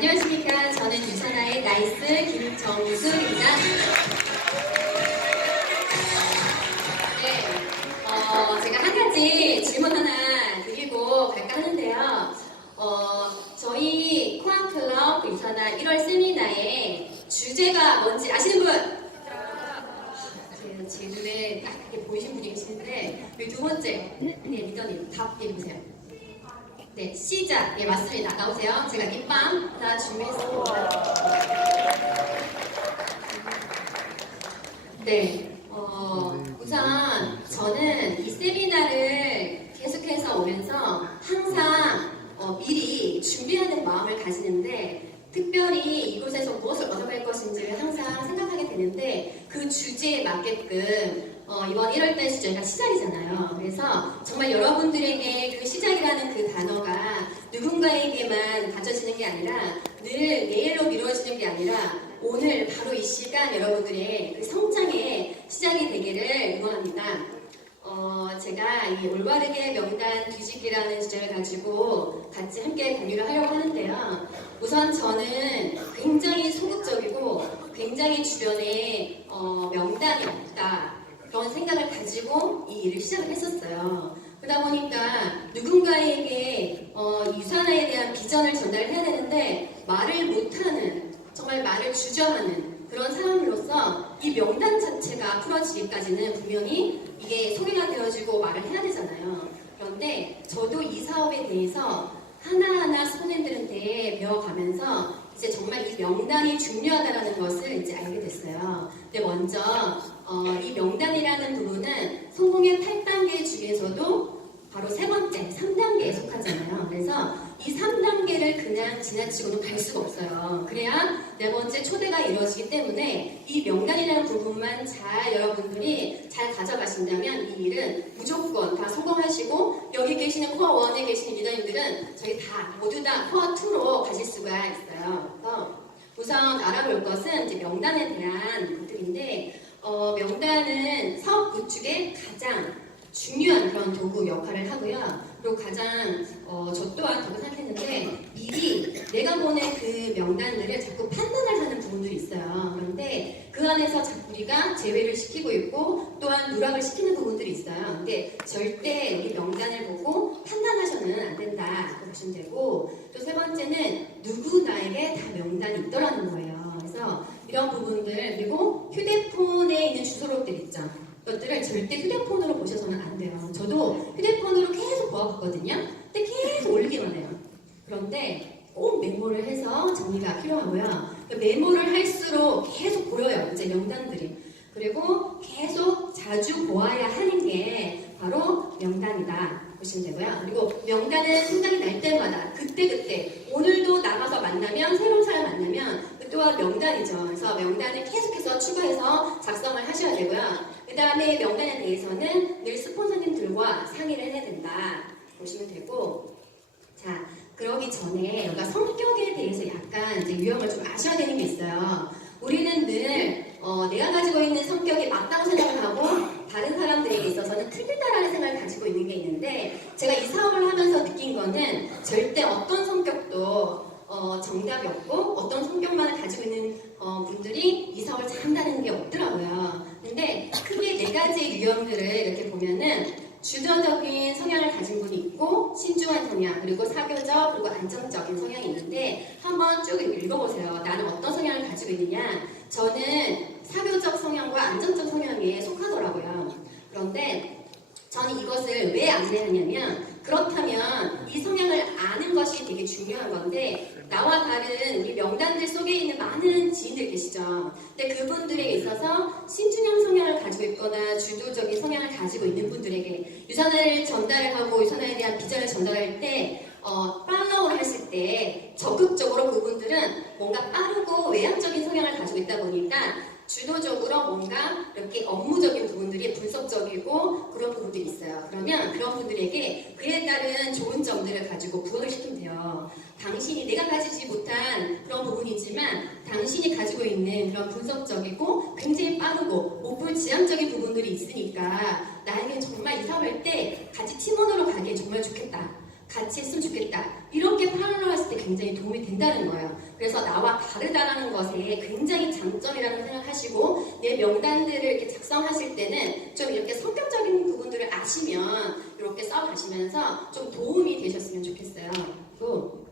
안녕하십니까. 저는 유산아의 나이스 김정수입니다. 네, 제가 한 가지 질문 하나 드리고 갈까 하는데요. 저희 코안클럽 유산아 1월 세미나의 주제가 뭔지 아시는 분? 제 눈에 딱 이렇게 보이신 분이 계시는데, 여기 두 번째, 네, 리더님 답 해보세요. 네, 시작. 예, 맞습니다. 나오세요. 제가 립밤 하나 준비했습니다. 네, 우선 저는 이 세미나를 계속해서 오면서 항상 미리 준비하는 마음을 가지는데, 특별히 이곳에서 무엇을 얻어갈 것인지를 항상 생각하게 되는데, 그 주제에 맞게끔 이번 1월달 주제가 시작이잖아요. 그래서 정말 여러분들에게 그 시작이라는 그 단어가 누군가에게만 가져지는 게 아니라 늘 내일로 미뤄지는 게 아니라 오늘 바로 이 시간 여러분들의 그 성장의 시작이 되기를 응원합니다. 제가 이 올바르게 명단 뒤집기라는 주제를 가지고 같이 함께 공유를 하려고 하는데요. 우선 저는 굉장히 소극적이고 굉장히 주변에 명단이 없다, 그런 생각을 가지고 이 일을 시작을 했었어요. 그러다 보니까 누군가에게 유산화에 대한 비전을 전달해야 되는데 말을 못하는, 정말 말을 주저하는 그런 사람으로서 이 명단 자체가 풀어지기까지는 분명히 이게 소개가 되어지고 말을 해야 되잖아요. 그런데 저도 이 사업에 대해서 하나하나 손님들한테 배워가면서 이제 정말 이 명단이 중요하다는 것을 이제 알게 됐어요. 근데 먼저 이 명단이라는 부분은 성공의 8단계 중에서도 바로 세 번째, 3단계에 속하잖아요. 그래서 이 3단계를 그냥 지나치고는 갈 수가 없어요. 그래야 네 번째 초대가 이루어지기 때문에 이 명단이라는 부분만 잘 여러분들이 잘 가져가신다면 이 일은 무조건 다 성공하시고, 여기 계시는 코어 1에 계시는 리더님들은 저희 다 모두 다 코어 2로 가실 수가 있어요. 그래서 우선 알아볼 것은 이제 명단에 대한 것들인데, 명단은 사업 구축의 가장 중요한 그런 도구 역할을 하고요. 그리고 가장 저 또한 그렇게 생각했는데, 미리 내가 보낸 그 명단들을 자꾸 판단을 하는 부분들이 있어요. 그런데 그 안에서 자꾸 우리가 제외를 시키고 있고 또한 누락을 시키는 부분들이 있어요. 근데 절대 우리 명단을 보고 판단하셔는 안 된다 보시면 되고, 또 세 번째는 누구나에게 다 명단이 있더라는 거예요. 그래서 이런 부분들, 그리고 휴대폰에 있는 주소록들 있죠. 것들을 절대 휴대폰으로 보셔서는 안 돼요. 저도 휴대폰으로 계속 보았거든요. 근데 계속 올리기만 해요. 그런데 꼭 메모를 해서 정리가 필요하고요. 메모를 할수록 계속 보여요, 이제 명단들이. 그리고 계속 자주 보아야 하는 게 바로 명단이다 보시면 되고요. 그리고 명단은 생각이 날 때마다 그때그때, 오늘도 나가서 만나면, 새로운 사람 만나면 그 또한 명단이죠. 그래서 명단을 계속해서 추가해서 작성을 하셔야 되고요. 그 다음에 명단에 대해서는 늘 스폰서님들과 상의를 해야 된다 보시면 되고, 자, 그러기 전에 여기가 성격에 대해서 약간 이제 유형을 좀 아셔야 되는 게 있어요. 우리는 늘 내가 가지고 있는 성격이 맞다고 생각을 하고 다른 사람들에게 있어서는 틀리다라는 생각을 가지고 있는 게 있는데, 제가 이 사업을 하면서 느낀 거는 절대 어떤 성격도 정답이 없고 어떤 성격만을 가지고 있는 분들이 이 사업을 잘한다는 게 없더라고요. 근데 크게 네 가지 유형들을 이렇게 보면은, 주도적인 성향을 가진 분이 있고, 신중한 성향, 그리고 사교적, 그리고 안정적인 성향이 있는데, 한번 쭉 읽어보세요. 나는 어떤 성향을 가지고 있느냐? 저는 사교적 성향과 안정적 성향에 속하더라고요. 그런데 저는 이것을 왜 안내하냐면, 그렇다면 이 성향을 아는 것이 되게 중요한 건데, 나와 다른 우리 명단들 속에 있는 많은 지인들 계시죠. 근데 그분들에 있어서 신중형 성향을 가지고 있거나 주도적인 성향을 가지고 있는 분들에게 유산을 전달을 하고 유산에 대한 비전을 전달할 때 팔로우를 했을 때 적극적으로 그분들은 뭔가 빠르고 외향적인 성향을 가지고 있다 보니까 주도적으로 뭔가 이렇게 업무적인 부분들이 분석적이고 그런 부분들이 있어요. 그러면 그런 분들에게 그에 따른 좋은 점들을 가지고 부각을 시키면 돼요. 당신이 내가 가지지 못한 그런 부분이지만 당신이 가지고 있는 그런 분석적이고 굉장히 빠르고 오불지향적인 부분들이 있으니까 나에게 정말 이 사업할 때 같이 팀원으로 가기에 정말 좋겠다. 같이 했으면 좋겠다. 이렇게 팔로우 했을 때 굉장히 도움이 된다는 거예요. 그래서 나와 다르다라는 것에 굉장히 장점이라고 생각하시고 내 명단들을 이렇게 작성하실 때는 좀 이렇게 성격적인 부분들을 아시면 이렇게 써가시면서 좀 도움이 되셨으면 좋겠어요. 그리고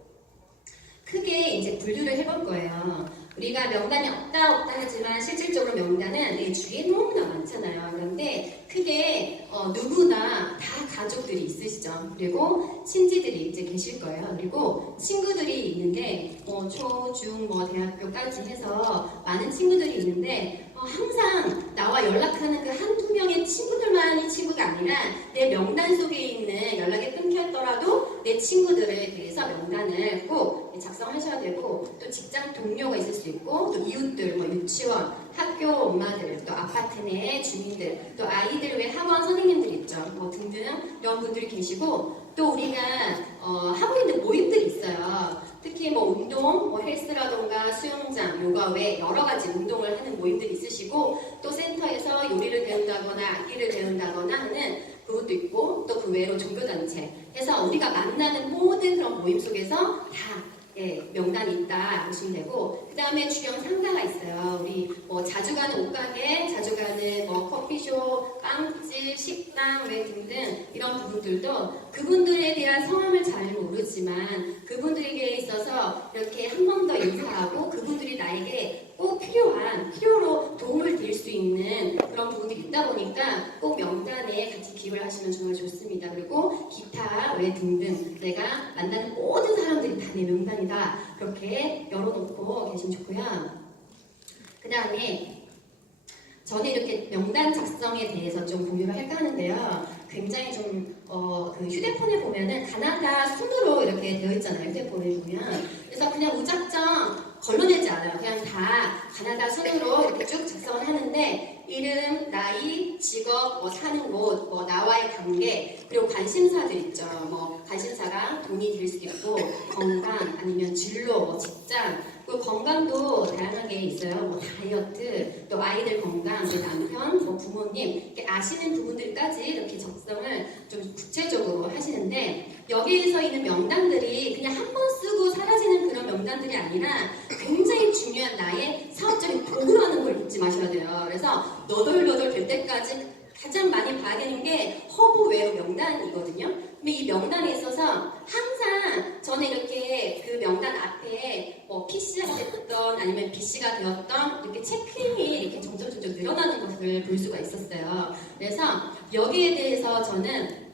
크게 이제 분류를 해볼 거예요. 우리가 명단이 없다 하지만 실질적으로 명단은 내 주위에 너무나 많잖아요. 그런데 크게 누구나 다 가족들이 있으시죠. 그리고 친지들이 이제 계실 거예요. 그리고 친구들이 있는데 초, 중, 대학교까지 해서 많은 친구들이 있는데 항상 나와 연락하는 그 한두 명의 친구들만이 친구가 아니라 내 명단 속에 있는 연락이 끊겼더라도 내 친구들에 대해서 명단을 꼭 작성하셔야 되고 또 직장 동료가 있을 수 있고 또 이웃들, 유치원, 학교 엄마들, 또 아파트 내 주민들, 또 아이들 외 학원 선생님들 있죠. 등등 이런 분들이 계시고 또 우리가 하고 있는 모임들이 있어요. 특히 운동, 헬스라던가 수영장, 요가 외 여러 가지 운동을 하는 모임들이 있으시고 또 센터에서 요리를 배운다거나 악기를 배운다거나 하는 그것도 있고 또 그 외로 종교단체 해서 우리가 만나는 모든 그런 모임 속에서 다 명단이 있다 보시면 되고 그 다음에 주변 상가가 있어요. 우리 자주 가는 옷가게, 자주 가는 커피숍, 빵집, 식당 외 등등 이런 부분들도 그분들에 대한 성함을 잘 모르지만 그분들에게 있어서 이렇게 한 번 더 인사하고 그분들이 나에게 꼭 필요로 도움을 드릴 수 있는 그런 부분들이 있다 보니까 꼭 명단에 같이 기입을 하시면 정말 좋습니다. 그리고 기타 외 등등 내가 만나는 모든 사람들이 다 내 명단이다. 그렇게 열어놓고 계시면 좋고요. 그 다음에 저는 이렇게 명단 작성에 대해서 좀 공유를 할까 하는데요. 굉장히 그 휴대폰에 보면은 가나다 순으로 이렇게 되어 있잖아요. 휴대폰에 보면. 그래서 그냥 무작정 걸러내지 않아요. 그냥 다 가나다 순으로 이렇게 쭉 작성을 하는데 이름, 나이, 직업, 사는 곳, 나와의 관계, 그리고 관심사들 있죠. 관심사가 돈이 될 수도 있고 건강, 아니면 진로, 직장, 그리고 건강도 다양하게 있어요. 다이어트, 또 아이들 건강, 또 남편, 부모님 이렇게 아시는 부분들까지 이렇게 작성을 좀 구체적으로 하시는데 여기에서 있는 명단들이 그냥 한 번 쓰고 사라지는 그런 명단들이 아니라 굉장히 중요한 나의 사업적인 도구라는 걸 잊지 마셔야 돼요. 그래서 너덜너덜 될 때까지 가장 많이 봐야 되는 게 허브 외로 명단이거든요. 근데 이 명단에 있어서 항상 저는 이렇게 그 명단 앞에 PC가 됐던 아니면 BC가 되었던 이렇게 체크인이 이렇게 점점 늘어나는 것을 볼 수가 있었어요. 그래서 여기에 대해서 저는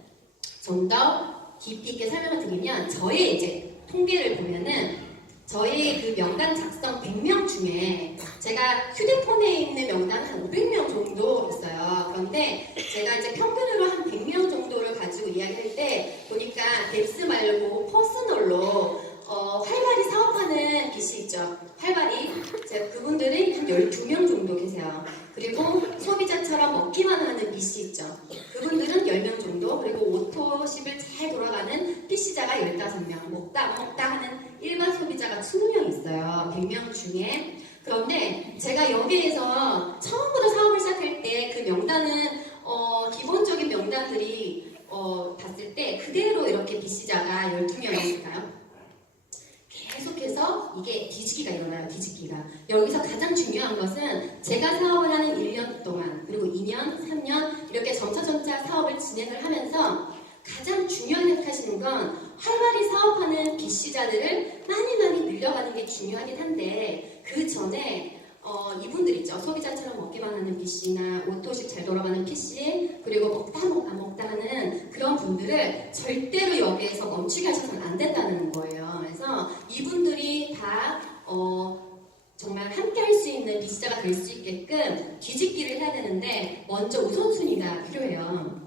좀 더 깊이 있게 설명을 드리면 저의 이제 통계를 보면은 저희 그 명단 작성 100명 중에 제가 휴대폰에 있는 명단 한 500명 정도 있어요. 그런데 제가 이제 평균으로 한 100명 정도를 가지고 이야기할 때 보니까 뎁스 말고 퍼스널로 활발히 사업하는 BC 있죠. 활발히 그분들이 한 12명 정도 계세요. 그리고 소비자처럼 먹기만 하는 BC 있죠. 그분들은 10명 정도. 그리고 오토십을 잘 돌아가는 PC자가 15명. 먹다 하는 일반 소비자가 20명 있어요. 100명 중에. 그런데 제가 여기에서 처음부터 사업을 시작할 때 그 명단은 기본적인 명단들이 봤을 때 그대로 이렇게 BC자가 12명이니까요. 계속해서 이게 뒤집기가 일어나요. 뒤집기가. 여기서 가장 중요한 것은 제가 사업을 하는 1년 동안 그리고 2년, 3년 이렇게 점차 사업을 진행을 하면서 가장 중요하게 생각하시는 건 활발히 사업하는 BC자들을 많이 늘려가는 게 중요하긴 한데 그 전에 이분들 있죠. 소비자처럼 먹기만 하는 BC나 오토식 잘 돌아가는 PC 그리고 먹다 하는 그런 분들을 절대로 여기에서 멈추게 하셔서는 안 된다는 거예요. 그래서 이분들이 다 정말 함께 할 수 있는 BC자가 될 수 있게끔 뒤집기를 해야 되는데 먼저 우선순위가 필요해요.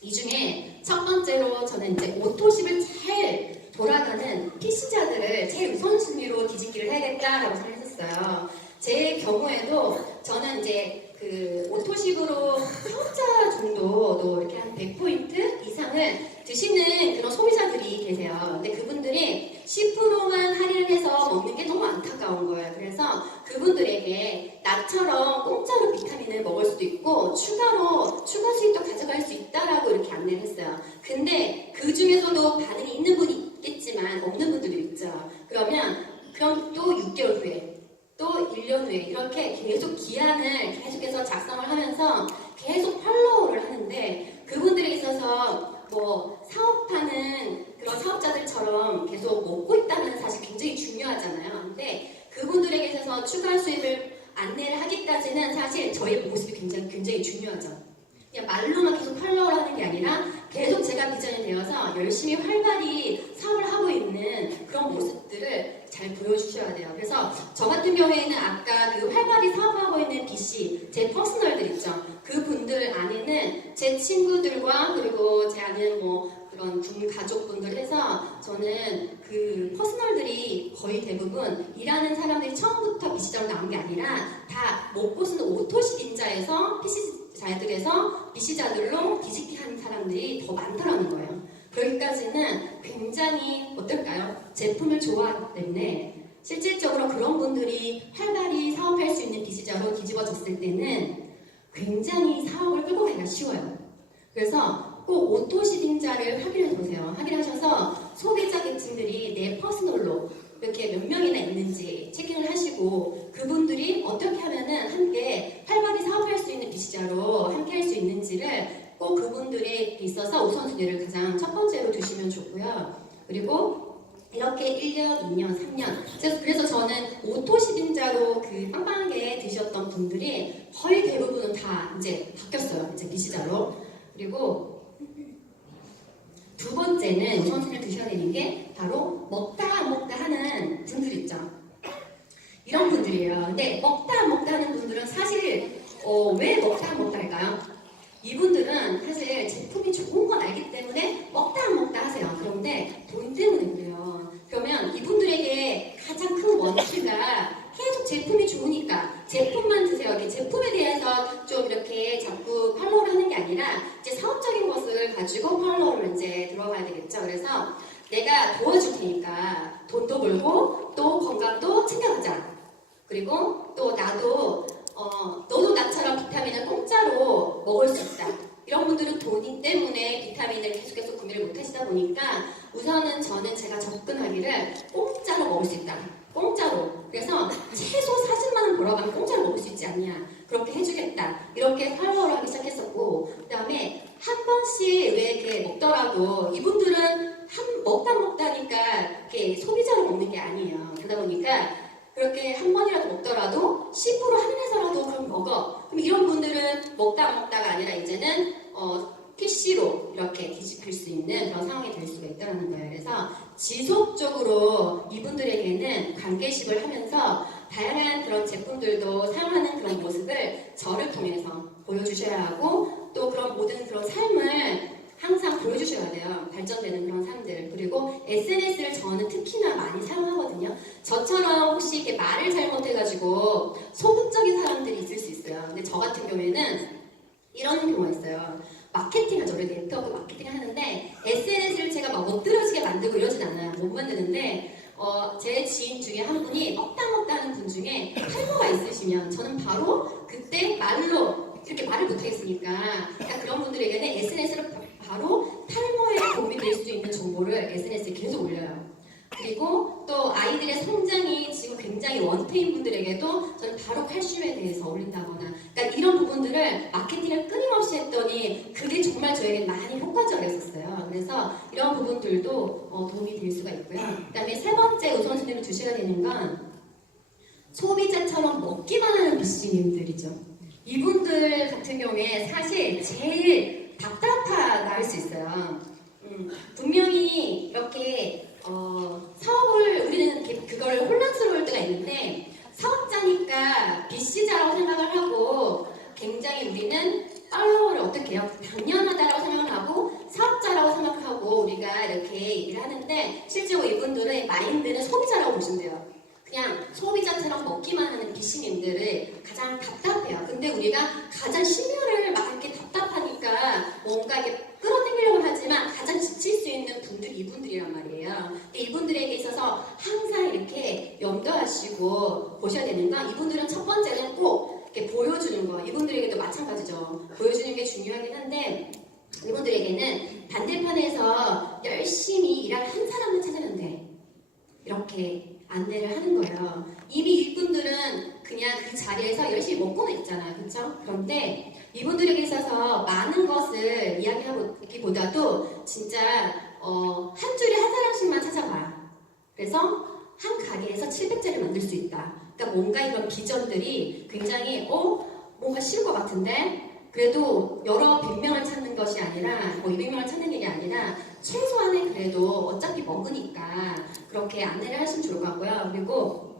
이 중에 첫 번째로 저는 이제 오토십을 잘 돌아가는 PC자들을 제일 우선순위로 뒤집기를 해야겠다라고 생각했었어요. 제 경우에도 저는 이제 그 오토십으로 사업자 정도도 이렇게 한 100포인트 이상을 드시는 그런 소비자들이 계세요. 근데 그분들이 10%만 할인을 해서 먹는 게 너무 안타까운 거예요. 그래서 그분들에게 나처럼 공짜로 비타민을 먹을 수도 있고 추가 수익도 가져갈 수 있다라고 이렇게 안내를 했어요. 근데 그 중에서도 반응이 있는 그럼 또 6개월 후에, 또 1년 후에 이렇게 계속 기한을 계속해서 작성을 하면서 계속 팔로우를 하는데 그분들에 있어서 뭐 사업하는 그런 사업자들처럼 계속 먹고 있다는 사실 굉장히 중요하잖아요. 근데 그분들에게 있어서 추가 수입을 안내를 하기까지는 사실 저의 모습이 굉장히 중요하죠. 그냥 말로만 계속 팔로우를 하는 게 아니라 계속 제가 비전이 되어서 열심히 활발히 사업을 하고 있는 그런 모습들을 잘 보여주셔야 돼요. 그래서 저 같은 경우에는 아까 그 활발히 사업하고 있는 BC, 제 퍼스널들 있죠. 그 분들 안에는 제 친구들과 그리고 제 아는 뭐 그런 군 가족분들 해서 저는 그 퍼스널들이 거의 대부분 일하는 사람들이 처음부터 BC자로 나온 게 아니라 다 먹고 쓰는 오토시딘자에서 PC자들에서 BC자들로 뒤집기하는 사람들이 더 많다라는 거예요. 거기까지는 굉장히 어떨까요? 제품을 좋아하기 때문에 실질적으로 그런 분들이 활발히 사업할 수 있는 BC자로 뒤집어졌을 때는 굉장히 사업을 끌고 가기가 쉬워요. 그래서 꼭 오토시딩자를 확인해 보세요. 확인하셔서 소비자 계층들이 내 퍼스널로 이렇게 몇 명이나 있는지 체킹을 하시고 그분들이 어떻게 하면은 함께 활발히 사업할 수 있는 BC자로 함께 할 수 있는지를 꼭 그분들에 있어서 우선순위를 가장 첫 번째로 두시면 좋고요. 그리고 이렇게 1년, 2년, 3년 그래서 저는 오토시딩자로 그 빵빵하게 드셨던 분들이 거의 대부분은 다 이제 바뀌었어요. 이제 BC자로. 그리고 두 번째는 우선순위를 두셔야 되는 게 바로 먹다 안 먹다 하는 분들 있죠. 이런 분들이에요. 근데 먹다 안 먹다 하는 분들은 사실 왜 먹다 안 먹다 할까요? 이분들은 사실 제품이 좋은 건 알기 때문에 먹다 안 먹다 하세요. 그런데 돈 때문에 그래요. 그러면 이분들에게 가장 큰 원칙가 계속 제품이 좋으니까 제품만 드세요. 제품에 대해서 좀 이렇게 자꾸 팔로우를 하는 게 아니라 이제 사업적인 것을 가지고 팔로우를 이제 들어가야 되겠죠. 그래서 내가 도와줄 테니까 돈도 벌고 또 건강도 챙겨가자. 그리고 또 나도 너도 나처럼 비타민을 공짜로 먹을 수 있다. 이런 분들은 돈 때문에 비타민을 계속해서 구매를 못 하시다 보니까 우선은 제가 접근하기를 공짜로 먹을 수 있다. 공짜로. 그래서 최소 40만 원 벌어가면 공짜로 먹을 수 있지 않냐. 그렇게 해주겠다. 이렇게 팔로우를 하기 시작했었고 그 다음에 한 번씩 왜 이렇게 먹더라도 이분들은 먹다니까 이렇게 소비자로 먹는 게 아니에요. 그러다 보니까 그렇게 한 번이라도 먹더라도 10% 할인해서라도 그럼 먹어. 그럼 이런 분들은 먹다가 아니라 이제는 PC로 이렇게 뒤집힐 수 있는 그런 상황이 될 수가 있다는 거예요. 그래서 지속적으로 이분들에게는 관계식을 하면서 다양한 그런 제품들도 사용하는 그런 모습을 저를 통해서 보여주셔야 하고 또 그런 모든 그런 삶을 항상 보여주셔야 돼요. 발전되는 그런 삶들. 그리고 SNS를 저는 특히나 많이 사용하거든요. 저처럼 혹시 이렇게 말을 잘못해가지고 소극적인 사람들이 있을 수 있어요. 근데 저 같은 경우에는 이런 경우가 있어요. 마케팅하죠. 우리 네트워크 마케팅을 하는데 SNS를 제가 막 멋들어지게 만들고 이러진 않아요. 못 만드는데 제 지인 중에 한 분이 먹다 하는 분 중에 탈모가 있으시면 저는 바로 그때 말로 이렇게 말을 못하겠으니까 그러니까 그런 분들에게는 SNS를 바로 탈모에 도움이 될 수 있는 정보를 SNS에 계속 올려요. 그리고 또 아이들의 성장이 지금 굉장히 원태인 분들에게도 저는 바로 칼슘에 대해서 올린다거나 그러니까 이런 부분들을 마케팅을 끊임없이 했더니 그게 정말 저에게 많이 효과적이었어요. 그래서 이런 부분들도 도움이 될 수가 있고요. 그 다음에 세 번째 우선순위로 두셔야 되는 건 소비자처럼 먹기만 하는 BC님들이죠. 이분들 같은 경우에 사실 제일 답답하다 할 수 있어요. 분명히 이렇게 사업을 우리는 그걸 혼란스러울 때가 있는데 사업자니까 BC자라고 생각을 하고 굉장히 우리는 팔로워를 어떻게 해요? 당연하다라고 생각을 하고 사업자라고 생각을 하고 우리가 이렇게 얘기를 하는데 실제로 이분들의 마인드는 소비자라고 보시면 돼요. 그냥 소비자처럼 먹기만 하는 BC님들을 가장 답답해요. 근데 우리가 가장 심혈을 막 이렇게 답답하니까 뭔가 이게 끌어당기려고 하지만 가장 지칠 수 있는 분들이 이분들이란 말이에요. 근데 이분들에게 있어서 항상 이렇게 염두하시고 보셔야 되는 건 이분들은 첫 번째는 꼭 이렇게 보여주는 거. 이분들에게도 마찬가지죠. 보여주는 게 중요하긴 한데 이분들에게는 반대편에서 열심히 일할 한 사람을 찾으면 돼. 이렇게 안내를 하는 거예요. 이미 일꾼들은 그냥 그 자리에서 열심히 먹고는 있잖아요. 그렇죠? 그런데 이분들에게 있어서 많은 것을 이야기하기보다도 진짜 한 줄에 한 사람씩만 찾아봐요. 그래서 한 가게에서 700자를 만들 수 있다. 그러니까 뭔가 이런 비전들이 굉장히 뭔가 쉬울 것 같은데 그래도 여러 100명을 찾는 것이 아니라 200명을 찾는 게 아니라 최소한의 그래도 어차피 먹으니까 그렇게 안내를 하시면 좋을 것 같고요. 그리고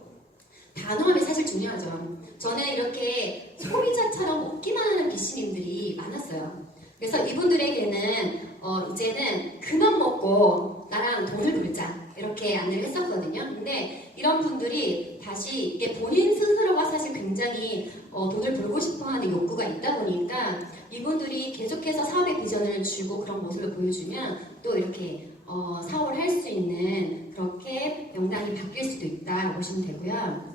단호함이 사실 중요하죠. 저는 이렇게 소비자처럼 먹기만 하는 기시님들이 많았어요. 그래서 이분들에게는 이제는 그만 먹고 나랑 돈을 벌자 이렇게 안내를 했었거든요. 근데 이런 분들이 다시 이게 본인 스스로가 사실 굉장히 돈을 벌고 싶어하는 욕구가 있다 보니까 이분들이 계속해서 사업의 비전을 주고 그런 모습을 보여주면 또 이렇게 사업을 할 수 있는 그렇게 명단이 바뀔 수도 있다 보시면 되고요.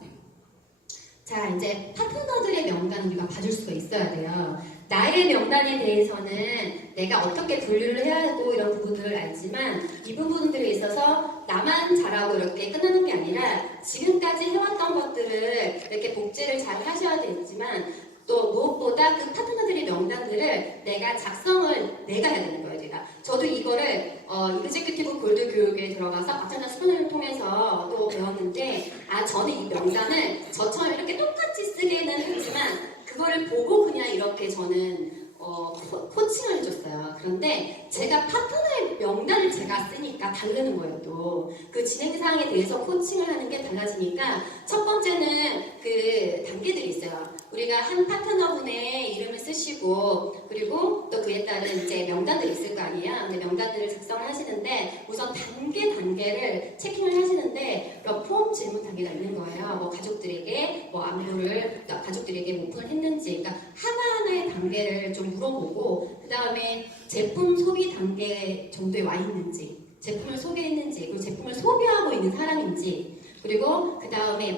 자, 이제 파트너들의 명단은 우리가 봐줄 수가 있어야 돼요. 나의 명단에 대해서는 내가 어떻게 분류를 해야 하고 이런 부분들을 알지만 이 부분들에 있어서 나만 잘하고 이렇게 끝나는 게 아니라 지금까지 해왔던 것들을 이렇게 복제를 잘 하셔야 되지만 또 무엇보다 그 파트너들의 명단들을 내가 작성을 내가 해야 되는 거예요. 저도 이거를 이그제큐티브 골드 교육에 들어가서 박찬자 수련을 통해서 또 배웠는데 저는 이 명단을 저처럼 이렇게 똑같이 쓰게는 했지만 그거를 보고 그냥 이렇게 저는 코칭을 해줬어요. 그런데 제가 파트너의 명단을 제가 쓰니까 다르는 거예요. 또 그 진행사항에 대해서 코칭을 하는 게 달라지니까 첫 번째는 그 단계들이 있어요. 우리가 한 파트너분의 이름을 쓰시고 그리고 또 그에 따른 이제 명단들이 있을 거 아니에요. 근데 명단들을 작성을 하시는데 우선 단계를 체킹을 하시는데 그런 폼 질문 단계가 있는 거예요. 뭐 가족들에게 안부를 가족들에게 오픈을 했는지 그러니까 하나하나의 단계를 좀 물어보고 그 다음에 제품 소비 단계 정도에 와 있는지 제품을 소개했는지 그리고 제품을 소비하고 있는 사람인지 그리고 그 다음에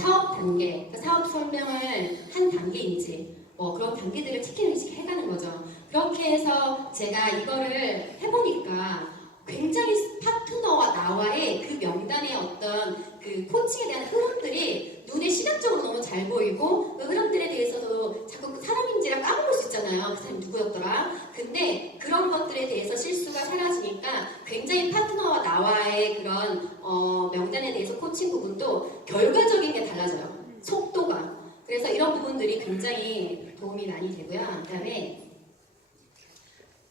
사업 단계, 사업 설명을 한 단계인지 그런 단계들을 체킹을 해가는 거죠. 그렇게 해서 제가 이거를 해보니까 굉장히 파트너와 나와의 그 명단의 어떤 그 코칭에 대한 흐름들이 눈에 시각적으로 너무 잘 보이고 그 흐름들에 대해서도 자꾸 그 사람인지라 까먹을 수 있잖아요. 그 사람이 누구였더라. 근데 그런 것들에 대해서 실수가 사라지니까 굉장히 파트너와 나와의 그런 명단에 대해서 코칭 부분도 결과적인 게 달라져요. 속도가. 그래서 이런 부분들이 굉장히 도움이 많이 되고요. 그 다음에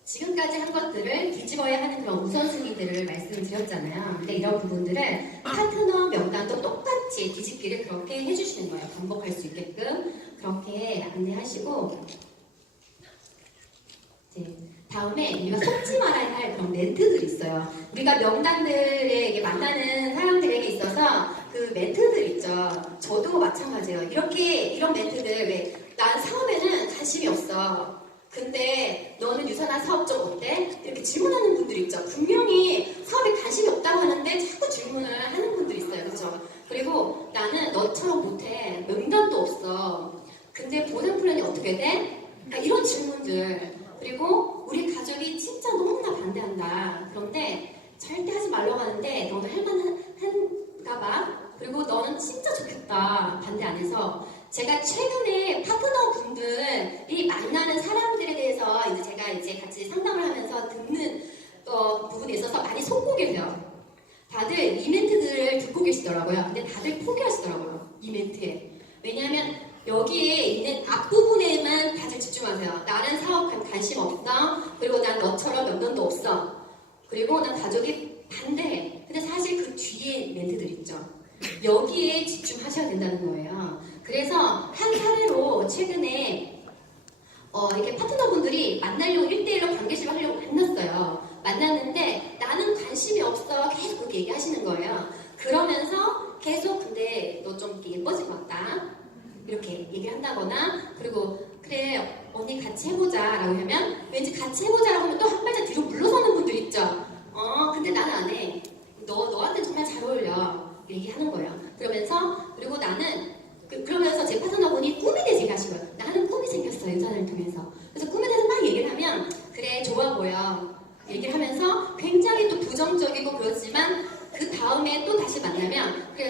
지금까지 한 것들을 뒤집어야 하는 그런 우선순위들을 말씀드렸잖아요. 근데 이런 부분들을 파트너 명단도 똑같이 뒤집기를 그렇게 해주시는 거예요. 반복할 수 있게끔 그렇게 안내하시고 다음에 우리가 속지 말아야 할 그런 멘트들이 있어요. 우리가 명단들에게 만나는 사람들에게 있어서 그 멘트들 있죠. 저도 마찬가지예요. 이런 멘트들 난 사업에는 관심이 없어. 근데 너는 유산화 사업 좀 어때? 이렇게 질문하는 분들 있죠. 분명히 사업에 관심이 없다고 하는데 자꾸 질문을 하는 분들 있어요. 그렇죠? 그리고 나는 너처럼 못해. 명단도 없어. 근데 보상 플랜이 어떻게 돼? 그러니까 이런 질문들. 그리고 우리 가족이 진짜 너무나 반대한다. 그런데 절대 하지 말라고 하는데 너는 할만한가 봐. 그리고 너는 진짜 좋겠다. 반대 안 해서. 제가 최근에 파트너분들이 만나는 사람들에 대해서 제가 같이 상담을 하면서 듣는 부분에 있어서 많이 속보게 돼요. 다들 이 멘트들을 듣고 계시더라고요. 근데 다들 포기하시더라고요. 이 멘트에. 왜냐하면 여기에 있는 앞부분에만 다들 집중하세요. 나는 사업 관심 없어. 그리고 난 너처럼 명단도 없어. 그리고 난 가족이 반대해. 근데 사실 그 뒤에 멘트들 있죠. 여기에 집중하셔야 된다는 거예요. 그래서 한 사례로 최근에 이렇게 파트너분들이 만나려고 1대1로 관계식을 하려고 만났어요. 만났는데 나는 관심이 없어 계속 그렇게 얘기하시는 거예요. 그러면서 계속 근데 너 좀 예뻐진 것 같다 이렇게 얘기를 한다거나 그리고 그래 언니 같이 해보자 라고 하면 왠지 같이 해보자 라고 하면 또 한 발짝 뒤로 물러서는 분들 있죠. 근데 나는 안 해. 너한테 정말 잘 어울려 얘기하는 거예요. 그리고 나는 그러면서 제 파트너분이 꿈에 대해서 얘기하신 거예요. 나는 꿈이 생겼어, 유산을 통해서. 그래서 꿈에 대해서 막 얘기를 하면 그래 좋아 보여 얘기를 하면서 굉장히 또 부정적이고 그렇지만 그 다음에 또 다시 만나면 그래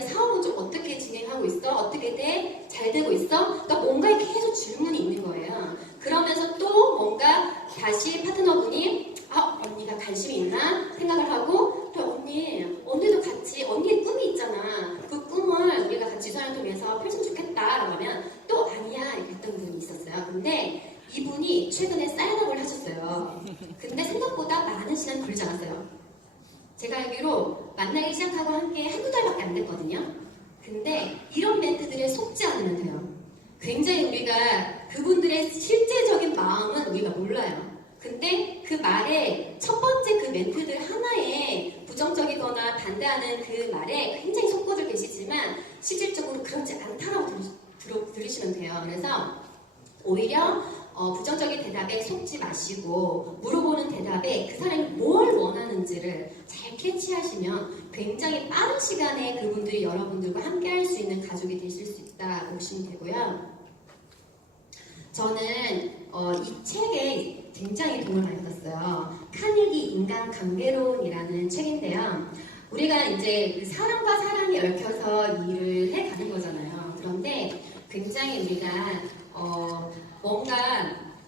있어? 어떻게 돼? 잘 되고 있어? 그러니까 뭔가에 계속 질문이 있는 거예요. 그러면서 또 뭔가 다시 파트너분이 언니가 관심이 있나 생각을 하고 그래, 언니도 같이 언니의 꿈이 있잖아. 그 꿈을 우리가 같이 유산을 통해서 펼치면 좋겠다라고 하면 또 아니야 이랬던 분이 있었어요. 근데 이분이 최근에 사인업을 하셨어요. 근데 생각보다 많은 시간 걸리지 않았어요. 제가 알기로 만나기 시작하고 함께 한두 달밖에 안 됐거든요. 근데 이런 멘트들에 속지 않으면 돼요. 굉장히 우리가 그분들의 실제적인 마음은 우리가 몰라요. 근데 그 말에 첫 번째 그 멘트들 하나에 부정적이거나 반대하는 그 말에 굉장히 속고들 계시지만 실질적으로 그렇지 않다라고 들으시면 돼요. 그래서 오히려 부정적인 대답에 속지 마시고 물어보는 대답에 그 사람이 뭘 원하는지를 잘 캐치하시면 굉장히 빠른 시간에 그분들이 여러분들과 함께 할 수 있는 가족이 되실 수 있다고 보시면 되고요. 저는 이 책에 굉장히 도움을 많이 받았어요. 카네기 인간관계론이라는 책인데요. 우리가 이제 사람과 사람이 얽혀서 일을 해가는 거잖아요. 그런데 굉장히 우리가 뭔가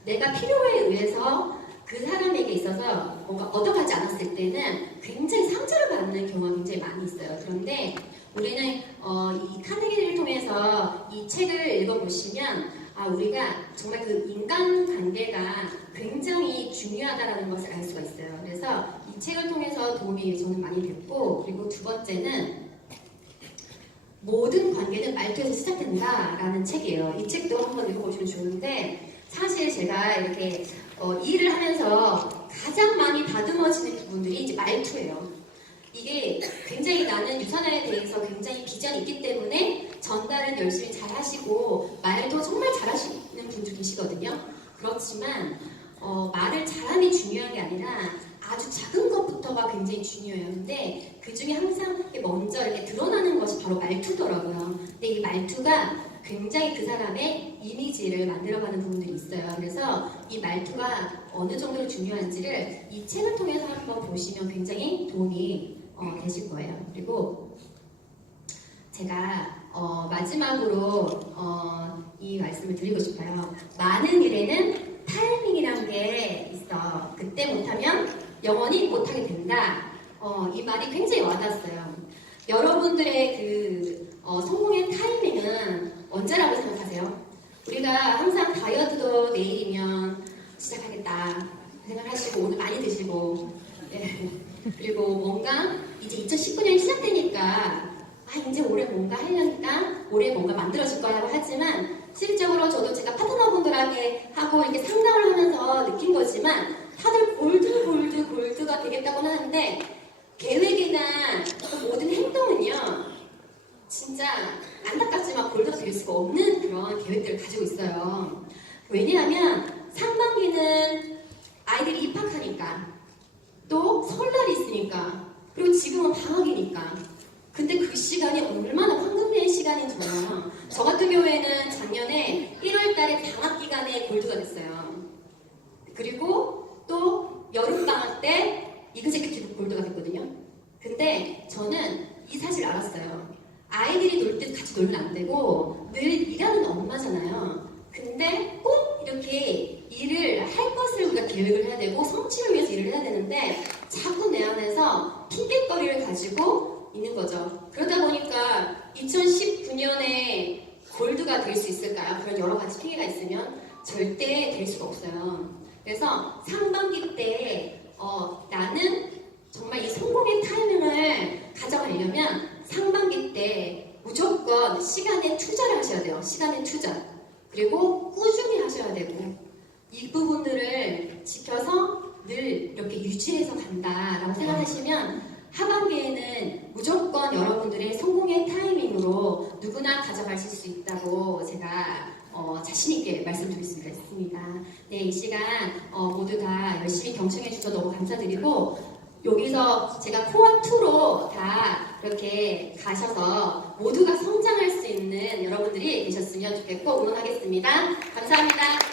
내가 필요에 의해서 그 사람에게 있어서 뭔가 얻어가지 않았을 때는 굉장히 상처를 받는 경우가 굉장히 많이 있어요. 그런데 우리는 이 카네기를 통해서 이 책을 읽어보시면 우리가 정말 그 인간관계가 굉장히 중요하다는 것을 알 수가 있어요. 그래서 이 책을 통해서 도움이 저는 많이 됐고, 그리고 두 번째는 모든 관계는 말투에서 시작된다라는 책이에요. 이 책도 한번 읽어보시면 좋은데 사실 제가 이렇게 일을 하면서 가장 많이 다듬어지는 부분들이 이제 말투예요. 이게 굉장히 나는 유산화에 대해서 굉장히 비전이 있기 때문에 전달은 열심히 잘 하시고 말도 정말 잘하시는 분들 계시거든요. 그렇지만 말을 잘함이 중요한 게 아니라 아주 작은 것부터가 굉장히 중요해요. 근데 그 중에 항상 먼저 이렇게 드러나는 것이 바로 말투더라고요. 근데 이 말투가 굉장히 그 사람의 이미지를 만들어가는 부분들이 있어요. 그래서 이 말투가 어느 정도로 중요한지를 이 책을 통해서 한번 보시면 굉장히 도움이 되실 거예요. 그리고 제가 마지막으로 이 말씀을 드리고 싶어요. 많은 일에는 타이밍이란 게 있어. 그때 못하면 영원히 못하게 된다. 이 말이 굉장히 와닿았어요. 여러분들의 그 성공의 타이밍은 언제라고 생각하세요? 우리가 항상 다이어트도 내일이면 시작하겠다 생각하시고 오늘 많이 드시고 그리고 뭔가 이제 2019년이 시작되니까 이제 올해 뭔가 하려니까 올해 뭔가 만들어질 거라고 하지만 실질적으로 저도 제가 파트너분들에게 하고 이렇게 상담을 하면서 느낀 거지만 다들 골드가 되겠다고 하는데 계획이나 모든 행동은요 진짜 안타깝지만 골드가 될 수가 없는 그런 계획들을 가지고 있어요. 왜냐하면 상반기는 아이들이 입학하니까 또 설날이 있으니까 그리고 지금은 방학이니까 근데 그 시간이 얼마나 황금의 시간인 줄 알아요. 저 같은 경우에는 작년에 1월달에 방학 기간에 골드가 됐어요. 그리고 또 여름방학 때 이그제큐티브 골드가 됐거든요. 근데 저는 이 사실을 알았어요. 아이들이 놀 때 같이 놀면 안 되고 늘 일하는 엄마잖아요. 근데 꼭 이렇게 일을 할 것을 우리가 계획을 해야 되고 성취를 위해서 일을 해야 되는데 자꾸 내 안에서 핑계거리를 가지고 있는 거죠. 그러다 보니까 2019년에 골드가 될 수 있을까요? 그런 여러 가지 핑계가 있으면 절대 될 수가 없어요. 그래서 상반기 때 나는 정말 이 성공의 타이밍을 가져가려면 상반기 때 무조건 시간에 투자를 하셔야 돼요. 시간에 투자. 그리고 꾸준히 하셔야 되고 이 부분들을 지켜서 늘 이렇게 유지해서 간다라고 생각하시면 하반기에는 무조건 여러분들의 성공의 타이밍으로 누구나 가져가실 수 있다고 제가 자신있게 말씀드리겠습니다. 네, 이 시간 모두 다 열심히 경청해 주셔서 너무 감사드리고 여기서 제가 코어2로 다 이렇게 가셔서 모두가 성장할 수 있는 여러분들이 계셨으면 좋겠고 응원하겠습니다. 감사합니다.